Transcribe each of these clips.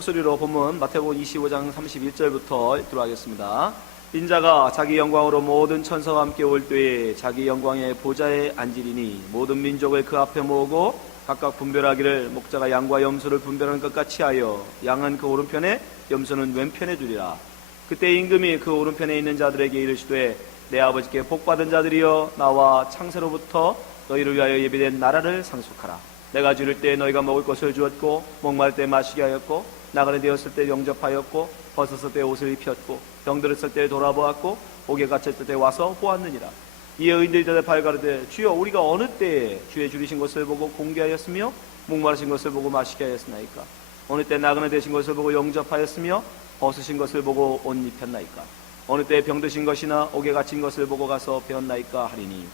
목소리로 본문 마태복음 25장 31절부터 읽도록 하겠습니다. 인자가 자기 영광으로 모든 천사와 함께 올 때에 자기 영광의 보좌에 앉으리니 모든 민족을 그 앞에 모으고 각각 분별하기를 목자가 양과 염소를 분별하는 것 같이 하여 양은 그 오른편에 염소는 왼편에 두리라. 그때 임금이 그 오른편에 있는 자들에게 이르시되 내 아버지께 복받은 자들이여 나와 창세로부터 너희를 위하여 예비된 나라를 상속하라. 내가 주를 때 너희가 먹을 것을 주었고 목마를 때 마시게 하였고 나그네 되었을 때 영접하였고 벗었을 때 옷을 입혔고 병들었을 때 돌아보았고 옥에 갇혔을 때 와서 보았느니라. 이에 의인들이 대답하여 가로되 주여 우리가 어느 때에 주의 줄이신 것을 보고 공개하였으며 목마르신 것을 보고 마시게 하였나이까? 어느 때 나그네 되신 것을 보고 영접하였으며 벗으신 것을 보고 옷 입혔나이까? 어느 때 병드신 것이나 옥에 갇힌 것을 보고 가서 배웠나이까 하리니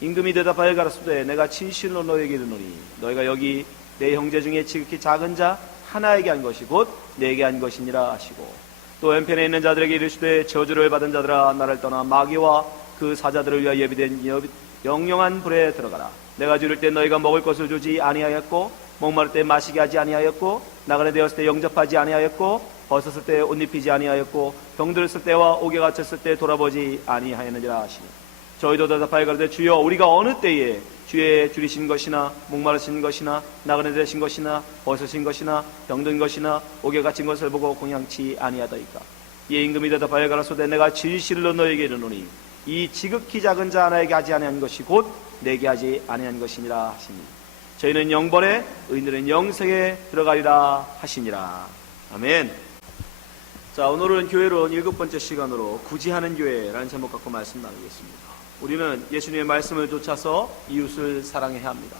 임금이 대답하여 가로되 내가 진실로 너에게 이르노니 너희가 여기 내 형제 중에 지극히 작은 자 하나에게 한 것이 곧 내게 한 것이니라 하시고 또 왼편에 있는 자들에게 이르시되 저주를 받은 자들아 나를 떠나 마귀와 그 사자들을 위하여 예비된 영영한 불에 들어가라. 내가 주를 때 너희가 먹을 것을 주지 아니하였고 목마를 때 마시게 하지 아니하였고 나그네 되었을 때 영접하지 아니하였고 벗었을 때 옷 입히지 아니하였고 병들었을 때와 옥에 갇혔을 때 돌아보지 아니하였느니라 하시니 저희도 대답하여 가로되 주여 우리가 어느 때에 주의 줄이신 것이나 목마르신 것이나 나그네 되신 것이나 벗으신 것이나 병든 것이나 옥에 갇힌 것을 보고 공양치 아니하다이까? 이에 임금이 대답하여 가로되 내가 진실로 너에게 이르노니 이 지극히 작은 자 하나에게 하지 아니한 것이 곧 내게 하지 아니한 것이니라 하시니 저희는 영벌에 의인들은 영생에 들어가리라 하시니라. 아멘. 자, 오늘은 교회론 7번째 시간으로 구제하는 교회라는 제목 갖고 말씀 나누겠습니다. 우리는 예수님의 말씀을 좇아서 이웃을 사랑해야 합니다.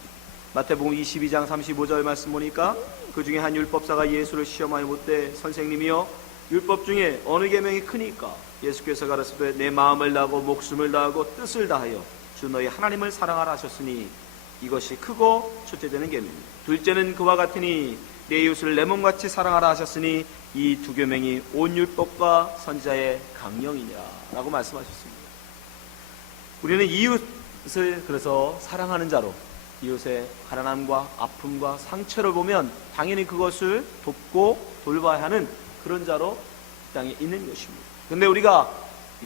마태복음 22장 35절 말씀 보니까 그 중에 한 율법사가 예수를 시험하여 묻되 선생님이여 율법 중에 어느 계명이 크니까? 예수께서 가르치되 내 마음을 다하고 목숨을 다하고 뜻을 다하여 주 너희 하나님을 사랑하라 하셨으니 이것이 크고 첫째 되는 계명이니 둘째는 그와 같으니 내 이웃을 내 몸같이 사랑하라 하셨으니 이 두 계명이 온 율법과 선지자의 강령이니라 라고 말씀하셨습니다. 우리는 이웃을 그래서 사랑하는 자로 이웃의 가난함과 아픔과 상처를 보면 당연히 그것을 돕고 돌봐야 하는 그런 자로 이 땅에 있는 것입니다. 근데 우리가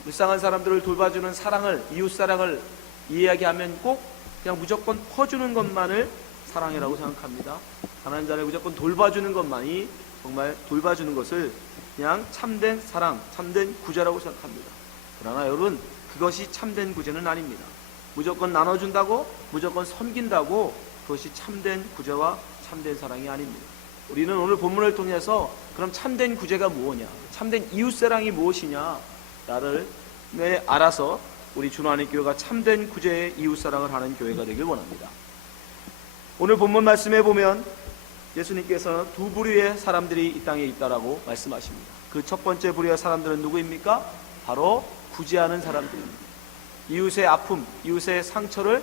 불쌍한 사람들을 돌봐주는 사랑을, 이웃 사랑을 이야기하면 꼭 그냥 무조건 퍼주는 것만을 사랑이라고 생각합니다. 가난한 자를 무조건 돌봐주는 것만이 정말 돌봐주는 것을 그냥 참된 사랑, 참된 구제라고 생각합니다. 그러나 여러분, 그것이 참된 구제는 아닙니다. 무조건 나눠준다고, 무조건 섬긴다고 그것이 참된 구제와 참된 사랑이 아닙니다. 우리는 오늘 본문을 통해서 그럼 참된 구제가 무엇이냐, 참된 이웃사랑이 무엇이냐 나를 알아서 우리 주하나님 교회가 참된 구제의 이웃사랑을 하는 교회가 되길 원합니다. 오늘 본문 말씀에 보면 예수님께서는 두 부류의 사람들이 이 땅에 있다라고 말씀하십니다. 그 첫 번째 부류의 사람들은 누구입니까? 바로 구제하는 사람들입니다. 이웃의 아픔, 이웃의 상처를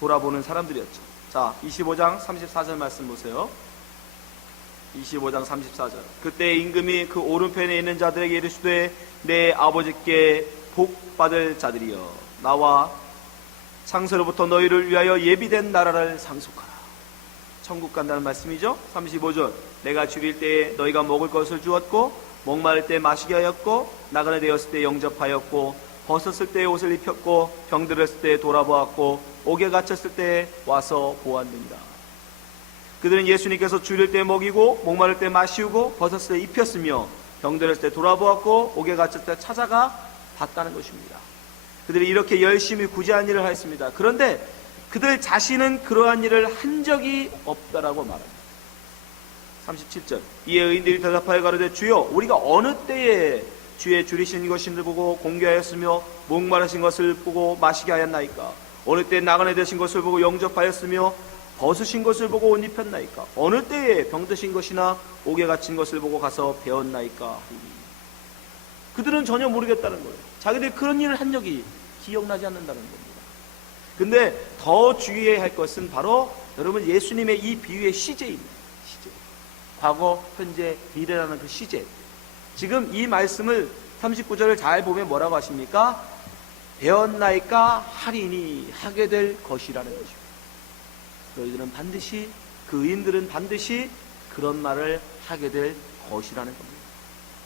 돌아보는 사람들이었죠. 자, 25장 34절 말씀 보세요. 25장 34절. 그때 임금이 그 오른편에 있는 자들에게 이르시되 내 아버지께 복받을 자들이여 나와 창세로부터 너희를 위하여 예비된 나라를 상속하라. 천국 간다는 말씀이죠. 35절. 내가 줄일 때에 너희가 먹을 것을 주었고 목마를 때 마시게 하였고 나그네 되었을 때 영접하였고 벗었을 때 옷을 입혔고 병들었을 때 돌아보았고 옥에 갇혔을 때 와서 보았느니라. 그들은 예수님께서 줄일 때 먹이고 목마를 때 마시우고 벗었을 때 입혔으며 병들었을 때 돌아보았고 옥에 갇혔을 때 찾아가 봤다는 것입니다. 그들이 이렇게 열심히 구제한 일을 하였습니다. 그런데 그들 자신은 그러한 일을 한 적이 없다라고 말합니다. 37절. 이에 의인들이 대답하여 가로되 주여 우리가 어느 때에 주의 줄이신 것을 보고 공개하였으며 목마르신 것을 보고 마시게 하였나이까? 어느 때 나그네 되신 것을 보고 영접하였으며 벗으신 것을 보고 옷 입혔나이까? 어느 때에 병드신 것이나 옥에 갇힌 것을 보고 가서 배웠나이까? 그들은 전혀 모르겠다는 거예요. 자기들이 그런 일을 한 적이 기억나지 않는다는 겁니다. 근데 더 주의해야 할 것은 바로 여러분 예수님의 이 비유의 시제입니다. 시제. 과거, 현재, 미래라는 그 시제. 지금 이 말씀을 39절을 잘 보면 뭐라고 하십니까? 배웠나이까 하리니 하게 될 것이라는 것입니다. 너희들은 반드시, 그 의인들은 반드시 그런 말을 하게 될 것이라는 겁니다.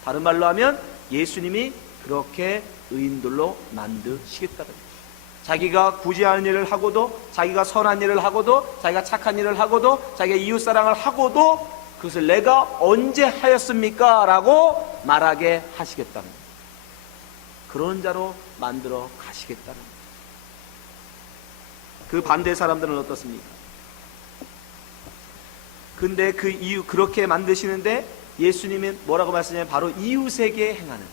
다른 말로 하면 예수님이 그렇게 의인들로 만드시겠다는 거죠. 자기가 굳이 하는 일을 하고도, 자기가 선한 일을 하고도, 자기가 착한 일을 하고도, 자기가 이웃사랑을 하고도 그것을 내가 언제 하였습니까? 라고 말하게 하시겠다는 거예요. 그런 자로 만들어 가시겠다는 거예요. 그 반대 사람들은 어떻습니까? 근데 그 이유, 그렇게 만드시는데 예수님은 뭐라고 말씀하냐면 바로 이웃에게 행하는,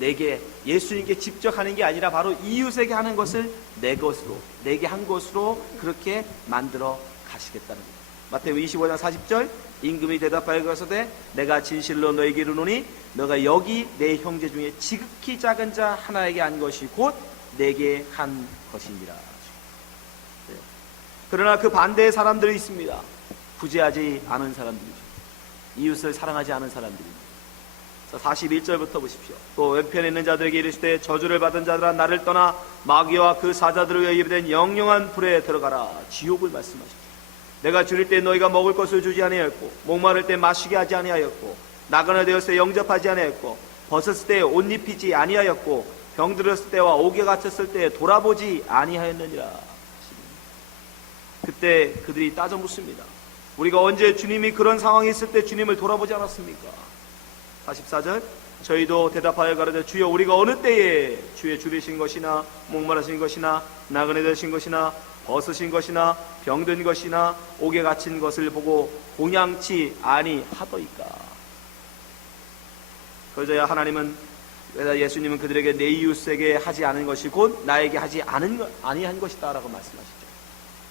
내게, 예수님께 직접 하는 게 아니라 바로 이웃에게 하는 것을 내 것으로, 내게 한 것으로 그렇게 만들어 가시겠다는 거예요. 마태복음 25장 40절, 임금이 대답하여 가로되 내가 진실로 너에게 이르노니 너가 여기 내 형제 중에 지극히 작은 자 하나에게 한 것이 곧 내게 한 것이니라. 네. 그러나 그 반대의 사람들이 있습니다. 구제하지 않은 사람들이죠. 이웃을 사랑하지 않은 사람들입니다. 41절부터 보십시오. 또 왼편에 있는 자들에게 이르시되 저주를 받은 자들아 나를 떠나 마귀와 그 사자들을 위하여 예비된 영영한 불에 들어가라. 지옥을 말씀하십니다. 내가 줄일 때 너희가 먹을 것을 주지 아니하였고 목마를 때 마시게 하지 아니하였고 나그네 되었을 때 영접하지 아니하였고 벗었을 때 옷 입히지 아니하였고 병들었을 때와 옥에 갇혔을 때 돌아보지 아니하였느니라. 그때 그들이 따져 묻습니다. 우리가 언제 주님이 그런 상황이 있을 때 주님을 돌아보지 않았습니까? 44절, 저희도 대답하여 가로되 주여 우리가 어느 때에 주의 줄이신 것이나 목마르신 것이나 나그네 되신 것이나 벗으신 것이나 병든 것이나 옥에 갇힌 것을 보고 공양치 아니하더이까. 그러자 하나님은, 예수님은 그들에게 내 이웃에게 하지 않은 것이 곧 나에게 하지 아니한 것이다 라고 말씀하시죠.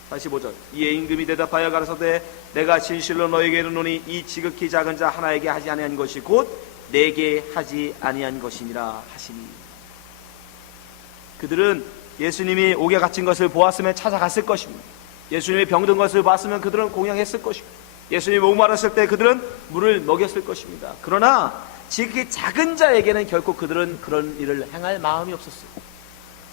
45절, 이에 임금이 대답하여 가로되 내가 진실로 너에게 이르노니 이 지극히 작은 자 하나에게 하지 아니한 것이 곧 내게 하지 아니한 것이니라 하시니. 그들은 예수님이 옥에 갇힌 것을 보았으면 찾아갔을 것입니다. 예수님이 병든 것을 봤으면 그들은 공양했을 것입니다. 예수님이 목마르실 때 그들은 물을 먹였을 것입니다. 그러나 지극히 작은 자에게는 결코 그들은 그런 일을 행할 마음이 없었어요.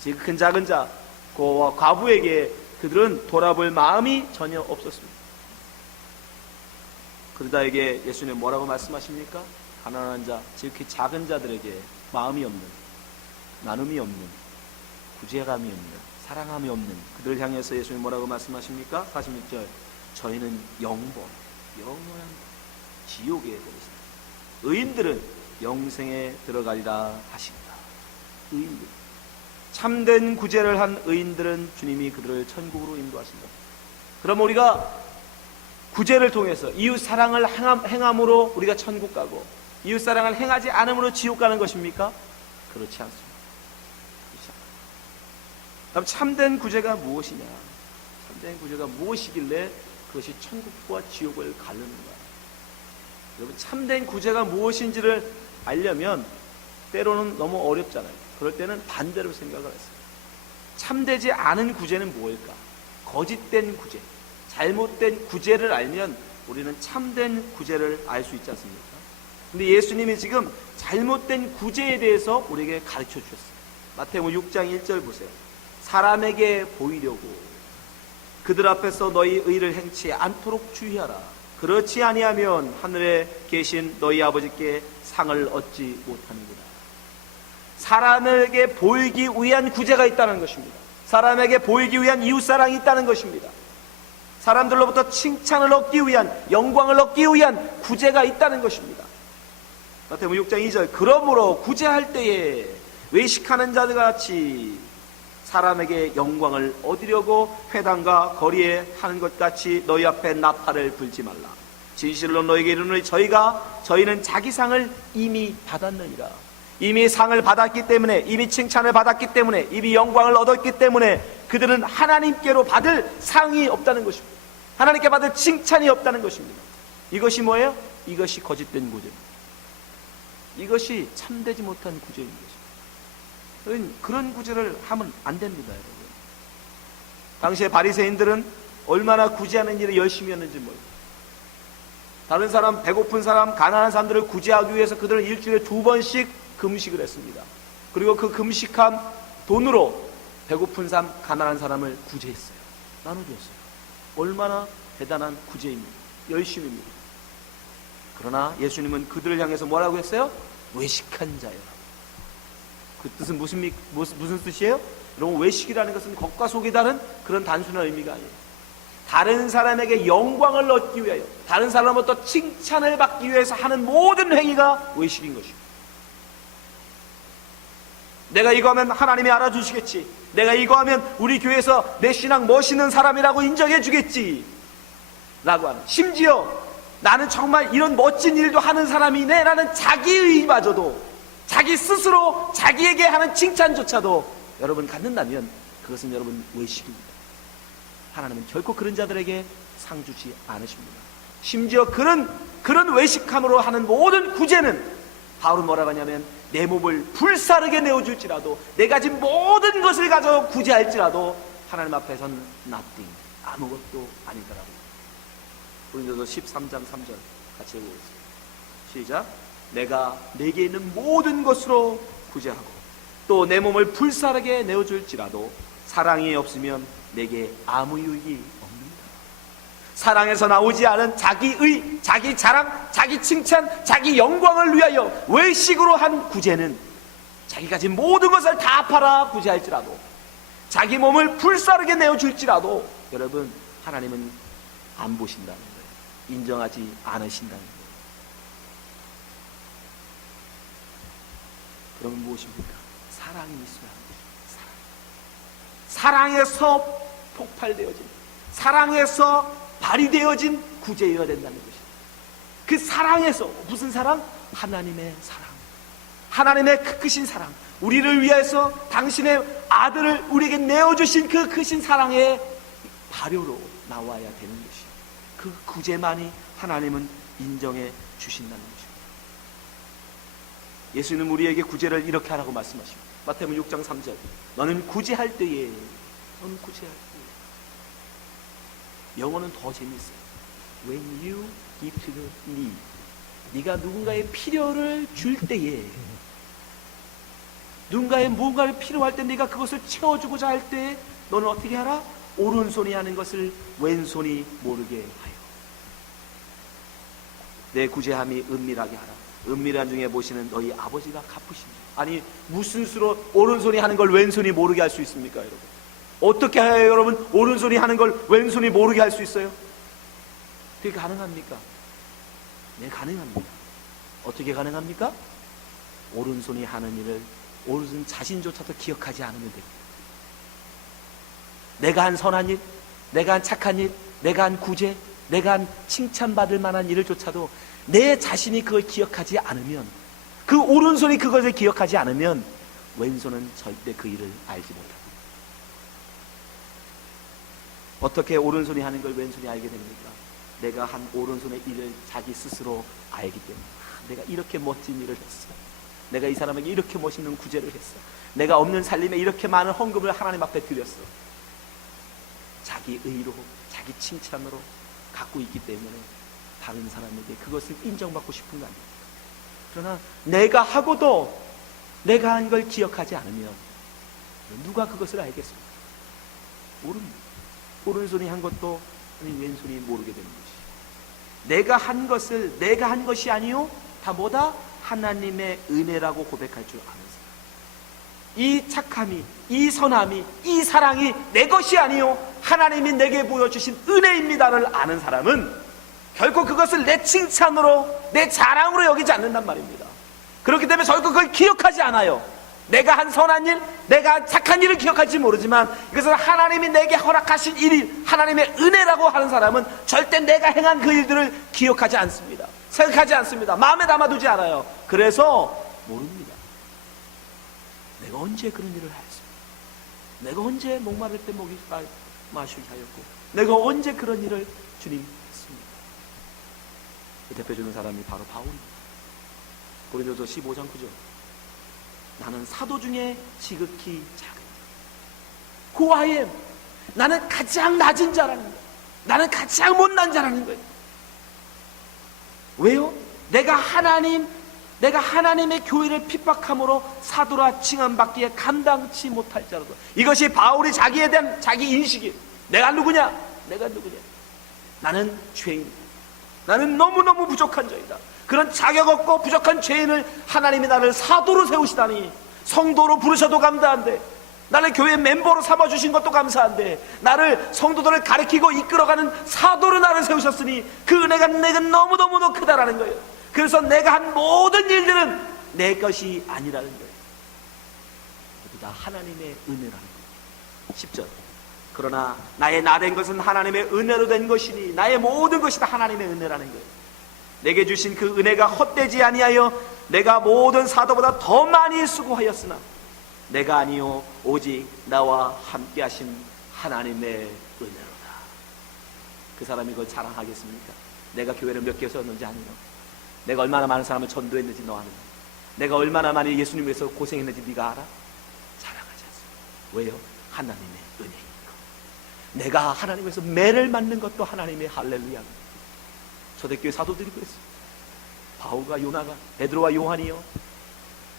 지극히 작은 자, 고와 과부에게 그들은 돌아볼 마음이 전혀 없었습니다. 그러다에게 예수님은 뭐라고 말씀하십니까? 가난한 자, 지극히 작은 자들에게 마음이 없는, 나눔이 없는, 구제감이 없는, 사랑함이 없는 그들을 향해서 예수님이 뭐라고 말씀하십니까? 46절, 저희는 영원한 지옥에 들으시다. 의인들은 영생에 들어가리라 하십니다. 의인들, 참된 구제를 한 의인들은 주님이 그들을 천국으로 인도하신다. 그럼 우리가 구제를 통해서 이웃 사랑을 행함으로 우리가 천국 가고 이웃 사랑을 행하지 않음으로 지옥 가는 것입니까? 그렇지 않습니다. 그럼 참된 구제가 무엇이냐? 참된 구제가 무엇이길래 그것이 천국과 지옥을 가르는가? 여러분, 참된 구제가 무엇인지를 알려면 때로는 너무 어렵잖아요. 그럴 때는 반대로 생각을 했어요. 참되지 않은 구제는 무엇일까? 거짓된 구제, 잘못된 구제를 알면 우리는 참된 구제를 알 수 있지 않습니까? 근데 예수님이 지금 잘못된 구제에 대해서 우리에게 가르쳐 주셨어요. 마태복음 6장 1절 보세요. 사람에게 보이려고 그들 앞에서 너희 의를 행치 않도록 주의하라. 그렇지 아니하면 하늘에 계신 너희 아버지께 상을 얻지 못하는구나. 사람에게 보이기 위한 구제가 있다는 것입니다. 사람에게 보이기 위한 이웃사랑이 있다는 것입니다. 사람들로부터 칭찬을 얻기 위한, 영광을 얻기 위한 구제가 있다는 것입니다. 마태복음 6장 2절, 그러므로 구제할 때에 외식하는 자들 같이 사람에게 영광을 얻으려고 회당과 거리에 하는 것 같이 너희 앞에 나팔을 불지 말라. 진실로 너희에게 이르노니 저희는 자기 상을 이미 받았느니라. 이미 상을 받았기 때문에, 이미 칭찬을 받았기 때문에, 이미 영광을 얻었기 때문에 그들은 하나님께로 받을 상이 없다는 것입니다. 하나님께 받을 칭찬이 없다는 것입니다. 이것이 뭐예요? 이것이 거짓된 구제입니다. 이것이 참되지 못한 구제인 것입니다. 그런 구제를 하면 안 됩니다, 여러분. 당시에 바리새인들은 얼마나 구제하는 일을 열심히 했는지 모릅니다. 다른 사람, 배고픈 사람, 가난한 사람들을 구제하기 위해서 그들은 일주일에 2번씩 금식을 했습니다. 그리고 그 금식한 돈으로 배고픈 사람, 가난한 사람을 구제했어요. 나눠주었어요. 얼마나 대단한 구제입니다. 열심입니다. 그러나 예수님은 그들을 향해서 뭐라고 했어요? 외식한 자여라. 그 뜻은 무슨 뜻이에요? 여러분, 외식이라는 것은 겉과 속이 다른 그런 단순한 의미가 아니에요. 다른 사람에게 영광을 얻기 위하여, 다른 사람으로부터 칭찬을 받기 위해서 하는 모든 행위가 외식인 것이고, 내가 이거 하면 하나님이 알아주시겠지, 내가 이거 하면 우리 교회에서 내 신앙 멋있는 사람이라고 인정해 주겠지 라고 하는, 심지어 나는 정말 이런 멋진 일도 하는 사람이네 라는 자기의마저도, 자기 스스로 자기에게 하는 칭찬조차도 여러분 갖는다면 그것은 여러분 외식입니다. 하나님은 결코 그런 자들에게 상 주지 않으십니다. 심지어 그런 외식함으로 하는 모든 구제는 바울은 뭐라고 하냐면, 내 몸을 불사르게 내어줄지라도, 내 가진 모든 것을 가져 구제할지라도 하나님 앞에서는 nothing, 아무것도 아니더라고요. 고린도서 13장 3절 같이 읽어보겠습니다. 시작. 내가 내게 있는 모든 것으로 구제하고 또 내 몸을 불사르게 내어줄지라도 사랑이 없으면 내게 아무 유익이 없습니다. 사랑에서 나오지 않은 자기의, 자기 자랑, 자기 칭찬, 자기 영광을 위하여 외식으로 한 구제는 자기 가진 모든 것을 다 팔아 구제할지라도, 자기 몸을 불사르게 내어줄지라도 여러분, 하나님은 안 보신다는 거예요. 인정하지 않으신다는 거예요. 그러면 무엇입니까? 사랑이 있어야 합니다. 사랑에서 폭발되어진, 사랑에서 발휘되어진 구제여야 된다는 것입니다. 그 사랑에서, 무슨 사랑? 하나님의 사랑, 하나님의 그 크신 사랑, 우리를 위해서 당신의 아들을 우리에게 내어주신 그 크신 사랑의 발효로 나와야 되는 것이에요. 그 구제만이 하나님은 인정해 주신다는 것입니다. 예수님은 우리에게 구제를 이렇게 하라고 말씀하십니다. 마태복음 6장 3절. 너는 구제할 때에, 너는 구제할 때에. 영어는 더 재미있어요. When you give to the need. 네가 누군가의 필요를 줄 때에, 누군가의 무언가를 필요할 때 네가 그것을 채워주고자 할 때 너는 어떻게 하라? 오른손이 하는 것을 왼손이 모르게 하여 내 구제함이 은밀하게 하라. 은밀한 중에 보시는 너희 아버지가 갚으십니다. 아니, 무슨 수로 오른손이 하는 걸 왼손이 모르게 할 수 있습니까, 여러분? 어떻게 해야 여러분 오른손이 하는 걸 왼손이 모르게 할 수 있어요? 그게 가능합니까? 네, 가능합니다. 어떻게 가능합니까? 오른손이 하는 일을 오른손 자신조차도 기억하지 않으면 됩니다. 내가 한 선한 일, 내가 한 착한 일, 내가 한 구제, 내가 한 칭찬받을 만한 일을조차도 내 자신이 그걸 기억하지 않으면, 그 오른손이 그것을 기억하지 않으면 왼손은 절대 그 일을 알지 못합니다. 어떻게 오른손이 하는 걸 왼손이 알게 됩니까? 내가 한 오른손의 일을 자기 스스로 알기 때문에, 내가 이렇게 멋진 일을 했어, 내가 이 사람에게 이렇게 멋있는 구제를 했어, 내가 없는 살림에 이렇게 많은 헌금을 하나님 앞에 드렸어. 자기 의로, 자기 칭찬으로 갖고 있기 때문에 다른 사람에게 그것을 인정받고 싶은 거 아닙니까? 그러나 내가 하고도 내가 한 걸 기억하지 않으면 누가 그것을 알겠습니까? 모릅니다. 오른손이 한 것도 왼손이 모르게 되는 것이, 내가 한 것을 내가 한 것이 아니요 다 뭐다? 하나님의 은혜라고 고백할 줄 아는 사람. 이 착함이, 이 선함이, 이 사랑이 내 것이 아니요 하나님이 내게 보여주신 은혜입니다를 아는 사람은 결코 그것을 내 칭찬으로, 내 자랑으로 여기지 않는단 말입니다. 그렇기 때문에 결코 그걸 기억하지 않아요. 내가 한 선한 일, 내가 한 착한 일을 기억할지 모르지만 이것은 하나님이 내게 허락하신 일이 하나님의 은혜라고 하는 사람은 절대 내가 행한 그 일들을 기억하지 않습니다. 생각하지 않습니다. 마음에 담아두지 않아요. 그래서 모릅니다. 내가 언제 그런 일을 하였습니까? 내가 언제 목마를 때 마시게 하였고, 내가 언제 그런 일을 주님 했습니까? 그 대표적인 사람이 바로 바울입니다. 고린도서 15장 9절. 나는 사도 중에 지극히 작은 자. Who I am. 나는 가장 낮은 자라는 거예요. 나는 가장 못난 자라는 거예요. 왜요? 내가 하나님의 교회를 핍박함으로 사도라 칭함받기에 감당치 못할 자라도. 이것이 바울이 자기에 대한 자기 인식이에요. 내가 누구냐? 내가 누구냐? 나는 죄인이다. 나는 너무너무 부족한 자이다. 그런 자격 없고 부족한 죄인을 하나님이 나를 사도로 세우시다니, 성도로 부르셔도 감사한데, 나를 교회 멤버로 삼아주신 것도 감사한데, 나를 성도들을 가르치고 이끌어가는 사도로 나를 세우셨으니 그 은혜가 내가 너무너무 크다라는 거예요. 그래서 내가 한 모든 일들은 내 것이 아니라는 거예요. 모두 다 하나님의 은혜라는 거예요. 10절. 그러나 나의 나 된 것은 하나님의 은혜로 된 것이니 나의 모든 것이 다 하나님의 은혜라는 거예요. 내게 주신 그 은혜가 헛되지 아니하여 내가 모든 사도보다 더 많이 수고하였으나 내가 아니요 오직 나와 함께 하신 하나님의 은혜로다. 그 사람이 그걸 자랑하겠습니까? 내가 교회를 몇 개 세웠는지 아니요, 내가 얼마나 많은 사람을 전도했는지 너 아느냐, 내가 얼마나 많이 예수님 위해서 고생했는지 네가 알아? 자랑하지 않습니다. 왜요? 하나님의 은혜니까. 내가 하나님에서 매를 맞는 것도 하나님의 할렐루야. 초대교회 사도들이 그랬어요. 바울과 요나가, 베드로와 요한이요,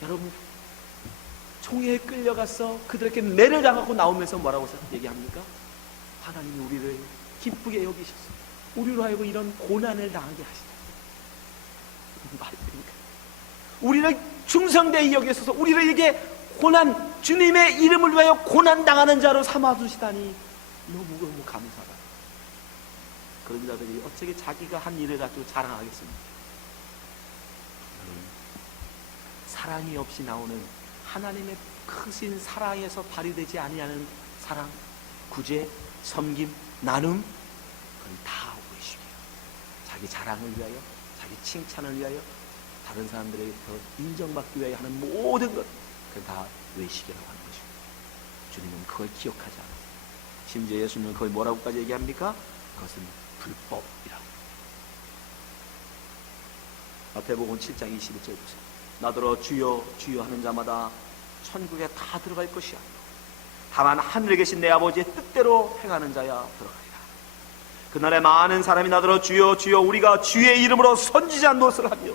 여러분 총회에 끌려가서 그들에게 매를 당하고 나오면서 뭐라고 얘기합니까? 하나님이 우리를 기쁘게 여기셨어. 우리로 하여금 이런 고난을 당하게 하시다. 말입니까? 우리를 충성되이 여기셔서 우리를 이게 고난, 주님의 이름을 위하여 고난 당하는 자로 삼아주시다니 너무 감사하다. 그런 자들이 어떻게 자기가 한 일을 가지고 자랑하겠습니까? 사랑이 없이 나오는 하나님의 크신 사랑에서 발휘되지 아니하는 사랑, 구제, 섬김, 나눔, 그건 다 의식이에요. 자기 자랑을 위하여, 자기 칭찬을 위하여, 다른 사람들에게 더 인정받기 위하여 하는 모든 것, 그건 다 외식이라고 하는 것입니다. 주님은 그걸 기억하지 않아요. 심지어 예수님은 그걸 뭐라고까지 얘기합니까? 그것은 불법이라고. 마태복음 7장 21절 보세요. 나더러 주여 주여 하는 자마다 천국에 다 들어갈 것이 아니라 다만 하늘에 계신 내 아버지의 뜻대로 행하는 자야 들어가리라. 그날에 많은 사람이 나더러 주여 주여 우리가 주의 이름으로 선지자 노릇을 하며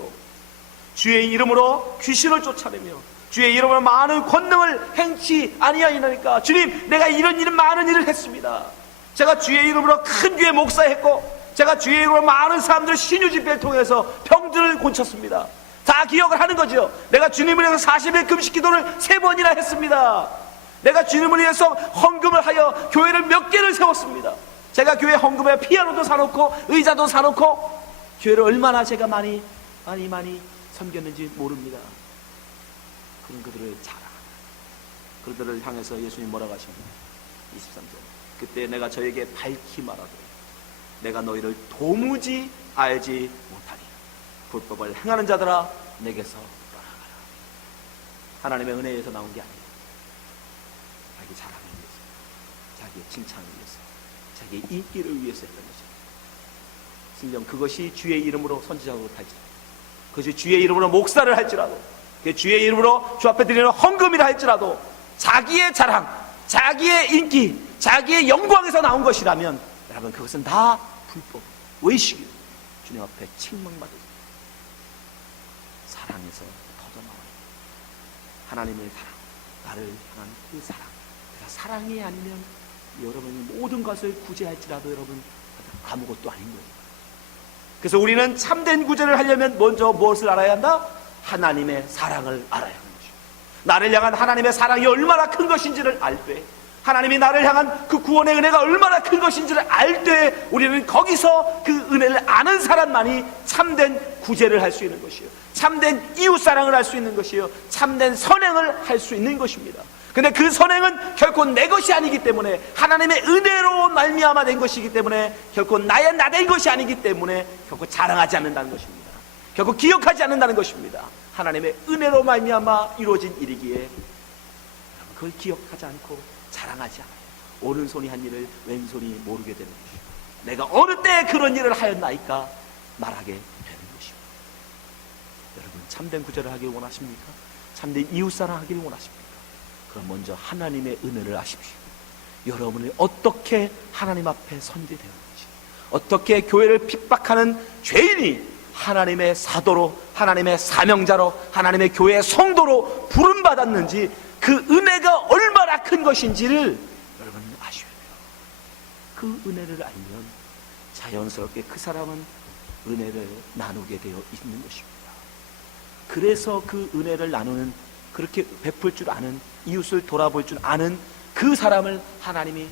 주의 이름으로 귀신을 쫓아내며 주의 이름으로 많은 권능을 행치 아니하이나니까. 주님, 내가 이런 많은 일을 했습니다. 제가 주의 이름으로 큰 교회 목사했고, 제가 주의 이름으로 많은 사람들 신유 집회를 통해서 병들을 고쳤습니다. 다 기억을 하는 거죠. 내가 주님을 위해서 40일 금식 기도를 3번이나 했습니다. 내가 주님을 위해서 헌금을 하여 교회를 몇 개를 세웠습니다. 제가 교회 헌금에 피아노도 사놓고 의자도 사놓고 교회를 얼마나 제가 많이 섬겼는지 모릅니다. 그런 그들을 자랑합니다. 그들을 향해서 예수님 뭐라고 하십니까? 23절. 그때 내가 저에게 밝히 말하되 내가 너희를 도무지 알지 못하니 불법을 행하는 자들아 내게서 떠나가라. 하나님의 은혜에서 나온 게 아니에요. 자기 자랑을 위해서, 자기의 칭찬을 위해서, 자기의 인기를 위해서 했던 것입니다. 심지어 그것이 주의 이름으로 선지자로 할지라도, 그것이 주의 이름으로 목사를 할지라도, 주의 이름으로 주 앞에 드리는 헌금이라 할지라도 자기의 자랑, 자기의 인기, 자기의 영광에서 나온 것이라면 여러분 그것은 다 불법, 외식이에요. 주님 앞에 책망받을 사랑에서 터져나와요. 하나님의 사랑, 나를 향한 그 사랑. 내가 사랑이 아니면 여러분이 모든 것을 구제할지라도 여러분 아무것도 아닌 거예요. 그래서 우리는 참된 구제를 하려면 먼저 무엇을 알아야 한다? 하나님의 사랑을 알아야 하는 것이죠. 나를 향한 하나님의 사랑이 얼마나 큰 것인지를 알 때, 하나님이 나를 향한 그 구원의 은혜가 얼마나 큰 것인지를 알 때 우리는 거기서 그 은혜를 아는 사람만이 참된 구제를 할 수 있는 것이요, 참된 이웃사랑을 할 수 있는 것이요, 참된 선행을 할 수 있는 것입니다. 근데 그 선행은 결코 내 것이 아니기 때문에, 하나님의 은혜로 말미암아 된 것이기 때문에, 결코 나의 나 된 것이 아니기 때문에 결코 자랑하지 않는다는 것입니다. 결코 기억하지 않는다는 것입니다. 하나님의 은혜로 말미암아 이루어진 일이기에 그걸 기억하지 않고 자랑하지 않아요. 오른손이 한 일을 왼손이 모르게 되는 것이죠. 내가 어느 때 그런 일을 하였나이까 말하게 되는 것입니다. 여러분 참된 구제를 하길 원하십니까? 참된 이웃사랑 하길 원하십니까? 그럼 먼저 하나님의 은혜를 아십시오. 여러분이 어떻게 하나님 앞에 선대되었는지, 어떻게 교회를 핍박하는 죄인이 하나님의 사도로, 하나님의 사명자로, 하나님의 교회의 성도로 부름받았는지, 그 은혜가 얼마나 큰 것인지를 여러분 아셔야 돼요. 그 은혜를 알면 자연스럽게 그 사람은 은혜를 나누게 되어 있는 것입니다. 그래서 그 은혜를 나누는, 그렇게 베풀 줄 아는, 이웃을 돌아볼 줄 아는 그 사람을 하나님이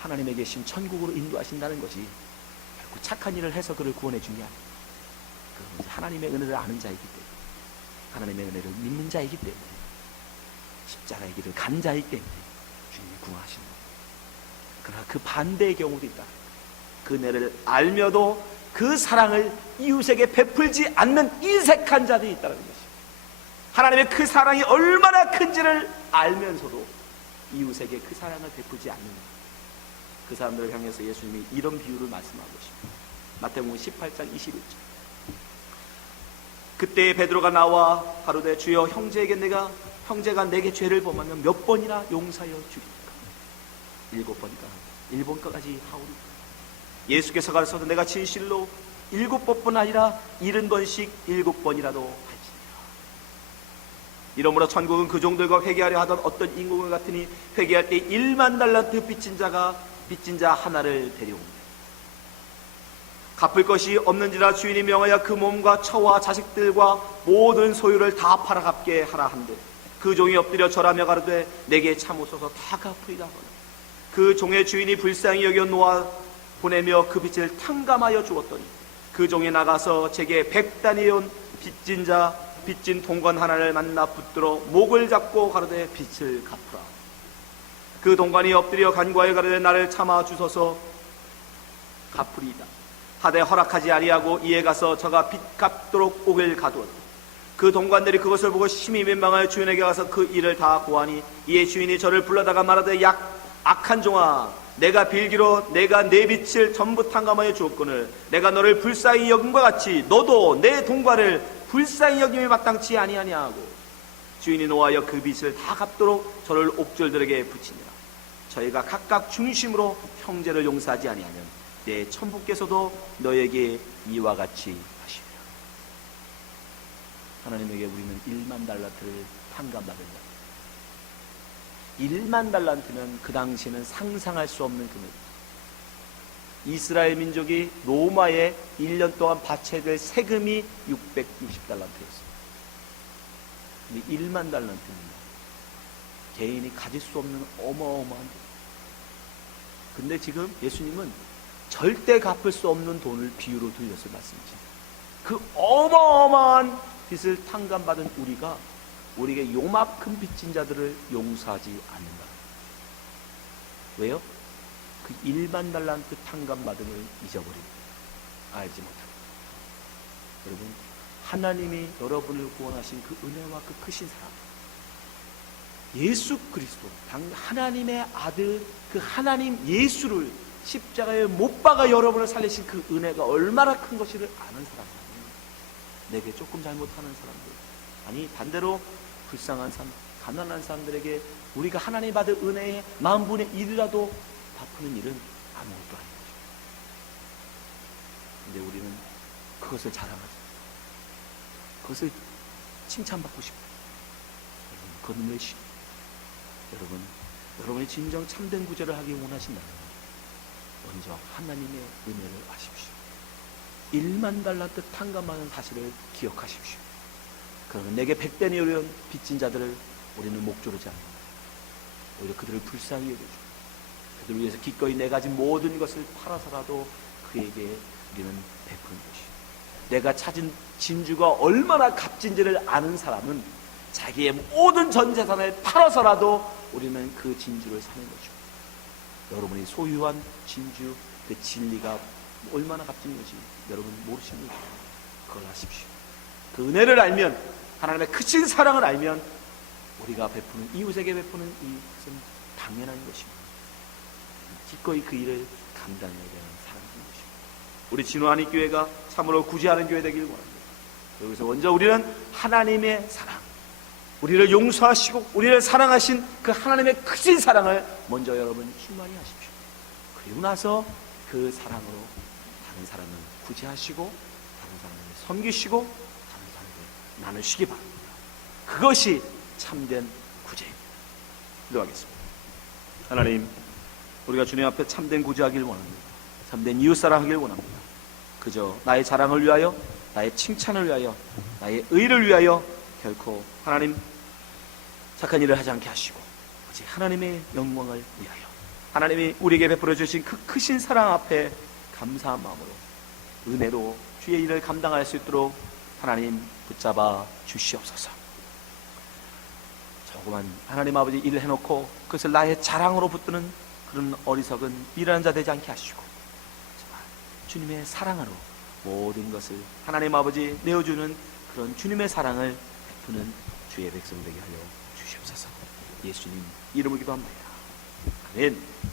하나님에 계신 천국으로 인도하신다는 것이 결코 착한 일을 해서 그를 구원해 준 게 아니에요. 그건 하나님의 은혜를 아는 자이기 때문에, 하나님의 은혜를 믿는 자이기 때문에, 십자가의 길을 간 자이기 때문에 주님이 구원하시는 거예요. 그러나 그 반대의 경우도 있다. 그 은혜를 알며도 그 사랑을 이웃에게 베풀지 않는 인색한 자들이 있다는 것이에요. 하나님의 그 사랑이 얼마나 큰지를 알면서도 이웃에게 그 사랑을 베풀지 않는 그 사람들을 향해서 예수님이 이런 비유를 말씀하고 있습니다. 마태복음 18장 21절. 그때 베드로가 나와 가로되 주여 형제가 내게 죄를 범하면 몇 번이나 용서하여 주리까? 7번이까 7번까지 하오리까? 예수께서 가르쳐서 내가 진실로 7번뿐 아니라 70번씩 7번이라도 할지니라. 이러므로 천국은 그 종들과 회개하려 하던 어떤 인공을 같으니 회개할 때 1만 달란트 빚진 자 하나를 데려옵니다. 갚을 것이 없는지라 주인이 명하여 그 몸과 처와 자식들과 모든 소유를 다 팔아 갚게 하라 한데 그 종이 엎드려 절하며 가로되 내게 참으소서 다 갚으리라 하거나 그 종의 주인이 불쌍히 여겨 놓아 보내며 그 빚을 탕감하여 주었더니 그 종이 나가서 제게 100단이 온 빚진 동관 하나를 만나 붙들어 목을 잡고 가로되 빚을 갚으라. 그 동관이 엎드려 간구하여 가로되 나를 참아 주소서 갚으리이다 하되 허락하지 아니하고 이에 가서 저가 빚 갚도록 옥을 가두었다. 그 동관들이 그것을 보고 심히 민망하여 주인에게 가서 그 일을 다 고하니 이에 주인이 저를 불러다가 말하되 악한 종아 내가 빌기로 내가 내 빚을 전부 탕감하여 주었거늘 내가 너를 불쌍히 여김과 같이 너도 내 동관을 불쌍히 여김이 마땅치 아니하냐 하고 주인이 노하여 그 빚을 다 갚도록 저를 옥졸들에게 붙이니라. 저희가 각각 중심으로 형제를 용서하지 아니하면 내 천부께서도 너에게 이와 같이 하시리라. 하나님에게 우리는 1만 달란트를 탕감받으려 1만 달란트는 그 당시에는 상상할 수 없는 금액. 이스라엘 민족이 로마에 1년 동안 바쳐야 될 세금이 660달란트였어요. 근데 1만 달란트는 개인이 가질 수 없는 어마어마한 돈. 근데 지금 예수님은 절대 갚을 수 없는 돈을 비유로 들려서 말씀이죠. 그 어마어마한 빚을 탕감받은 우리에게 요만큼 빚진 자들을 용서하지 않는다. 왜요? 그 1만 달란트 탕감받음을 잊어버립니다. 알지 못합니다. 여러분, 하나님이 여러분을 구원하신 그 은혜와 그 크신 사랑, 예수 그리스도, 하나님의 아들, 그 하나님 예수를 십자가에 못 박아 여러분을 살리신 그 은혜가 얼마나 큰 것을 아는 사람이에요. 내게 조금 잘못하는 사람들, 아니 반대로 불쌍한 사람, 가난한 사람들에게 우리가 하나님 받을 은혜의 10,000분의 1이라도 갚는 일은 아무것도 아닌 거죠. 근데 우리는 그것을 자랑하죠. 그것을 칭찬받고 싶어요. 여러분, 그건 왜 싫어요? 여러분이 진정 참된 구제를 하기 원하신다면 먼저 하나님의 은혜를 아십시오. 1만 달란트 탕감하는 사실을 기억하십시오. 그러면 내게 100대니 빚진 자들을 우리는 목조르지 않는다. 오히려 그들을 불쌍히 여겨주고 그들을 위해서 기꺼이 내 가진 모든 것을 팔아서라도 그에게 우리는 베푸는 것이요. 내가 찾은 진주가 얼마나 값진지를 아는 사람은 자기의 모든 전 재산을 팔아서라도 우리는 그 진주를 사는 거죠. 여러분이 소유한 진주, 그 진리가 얼마나 값진 것이 여러분 모르십니까? 그걸 아십시오. 그 은혜를 알면, 하나님의 크신 사랑을 알면 우리가 베푸는, 이웃에게 베푸는 이것은 당연한 것입니다. 기꺼이 그 일을 감당해야 되는 사람인 것입니다. 우리 진화하는 교회가 참으로 구제하는 교회 되길 원합니다. 여기서 먼저 우리는 하나님의 사랑, 우리를 용서하시고 우리를 사랑하신 그 하나님의 크신 사랑을 먼저 여러분 충만히 하십시오. 그리고 나서 그 사랑으로 다른 사람을 구제하시고 다른 사람을 섬기시고 다른 사람을 나누시기 바랍니다. 그것이 참된 구제입니다. 기도하겠습니다. 하나님, 우리가 주님 앞에 참된 구제하길 원합니다. 참된 이웃사랑하길 원합니다. 그저 나의 자랑을 위하여, 나의 칭찬을 위하여, 나의 의를 위하여 결코 하나님 착한 일을 하지 않게 하시고 오직 하나님의 영광을 위하여 하나님이 우리에게 베풀어 주신 그 크신 사랑 앞에 감사한 마음으로 은혜로 주의 일을 감당할 수 있도록 하나님 붙잡아 주시옵소서. 조그만 하나님 아버지 일을 해놓고 그것을 나의 자랑으로 붙드는 그런 어리석은 미련한 자 되지 않게 하시고 정말 주님의 사랑으로 모든 것을 하나님 아버지 내어주는 그런 주님의 사랑을 베푸는 주의 백성 되게 하여 주시옵소서. 예수님 이름으로 기도합니다. 아멘.